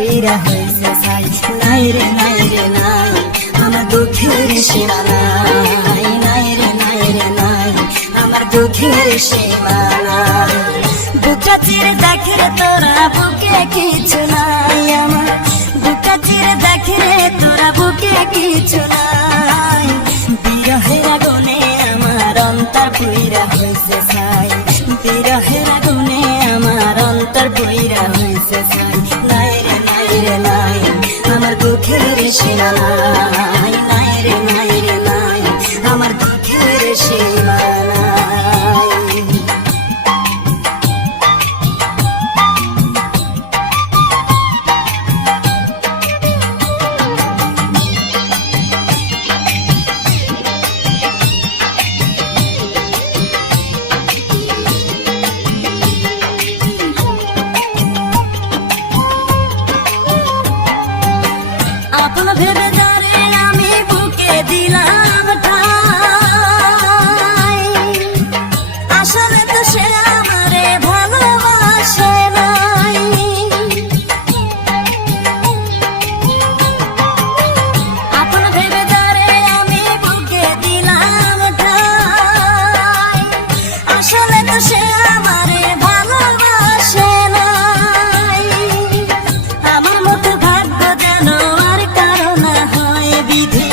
পুইরা হইছে ছাই। নাই রে নাই রে নাই আমার দুঃখের সীমা নাই। নাই রে নাই রে নাই আমার দুঃখের সীমা নাই। বুকটা চিরে দেখে রে তোরা বুকে কিছু নাই। আমার বুকটা চিরে দেখে রে তোরা বুকে কিছু নাই। বিরহের আগুনে আমার অন্তর পুইরা হইছে ছাই। বিরহের আগুনে আমার অন্তর পুইরা হইছে ছাই। নাই রে নাই রে নাই আমার দুঃখের সীমা নাই। নাই রে নাই রে নাই আমার দুঃখের সীমা নাই। আপন ভেবে যারে আমি বুকে দিলাম ঠাই, আসলে তো সে আমারে ভালোবাসে নাই। আপন ভেবে যারে আমি বুকে দিলাম ঠাই, আসলে তো সে আমারে ভালোবাসে নাই। আমার মতো ভাগ্য যেন আর কারো না হয় বিধি,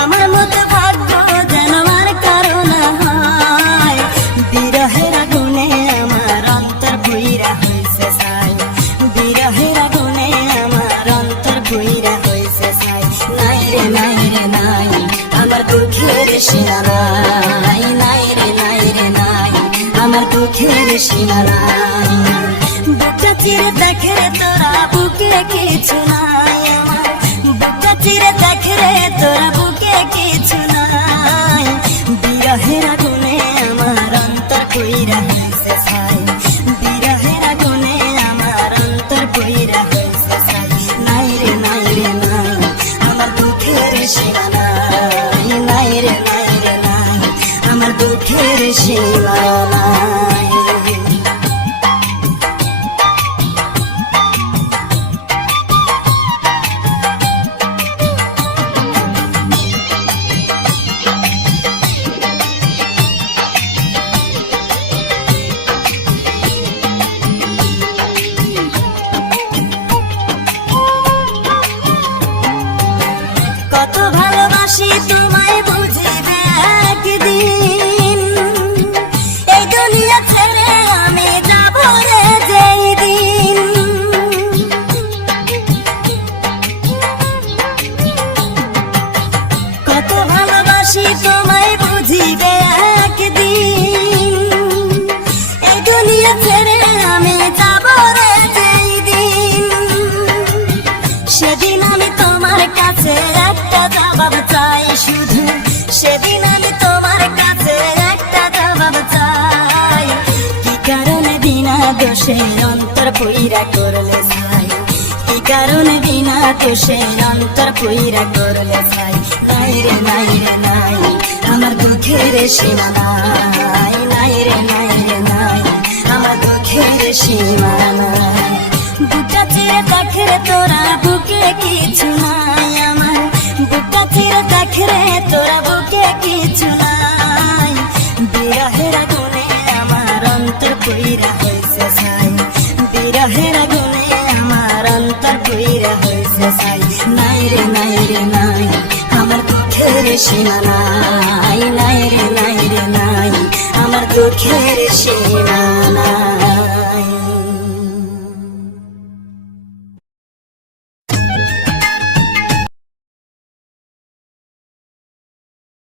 আমার মতো ভাগ্য যেন আর কারো না হয়। বিরহের আগুনে আমার অন্তর পুইরা হইছে ছাই। বিরহের আগুনে আমার অন্তর পুইরা হইছে ছাই। নাই রে নাই রে নাই আমার দুঃখের সীমা নাই। নাই রে নাই রে নাই আমার দুঃখের সীমা নাই। বুকটা চিরে দেখে রে তোরা বুকে কিছু নাই। আমার বুকটা চিরে দেখে রে তোরা বুকে কিছু নাই। বিরহের আগুনে আমার অন্তর পুইরা হইছে ছাই। বিরহের আগুনে আমার অন্তর পুইরা হইছে ছাই। নাই রে নাই রে নাই আমার দুঃখের সীমা নাই। নাই রে নাই রে নাই আমার দুঃখের সীমা নাই। কত ভালোবাসি তোমায় বুঝিবে একদিন, এই দুনিয়া ছেড়ে আমি যাব রে যেই দিন। কত ভালোবাসি তোমায় বুঝিবে একদিন, এই দুনিয়া ছেড়ে আমি যাব রে যেই দিন। সেদিন আমি তোমার কাছে একটা জবাব চাই শুধু, সেদিন আমি তোমার কাছে একটা জবাব চাই। কি কারণে বিনা দোষে অন্তর পুইরা করলে ছাই। কি কারণে বিনা দোষে অন্তর পুইরা করলে ছাই। নাই রে নাই রে নাই আমার দুঃখের সীমা নাই। নাই রে নাই রে নাই আমার দুঃখের সীমা নাই। বুকটা চিরে দেখে রে তোরা বুকে কিছু নাই। আমার বুকটা চিরে দেখে রে তোরা বুকে কিছু নাই। বিরহের আগুনে আমার অন্তর পুইরা হইছে ছাই। বিরহের আগুনে আমার অন্তর পুইরা হইছে ছাই। নাই রে নাই রে নাই আমার দুঃখের সীমা নাই। নাই রে নাই রে নাই আমার দুঃখের সীমা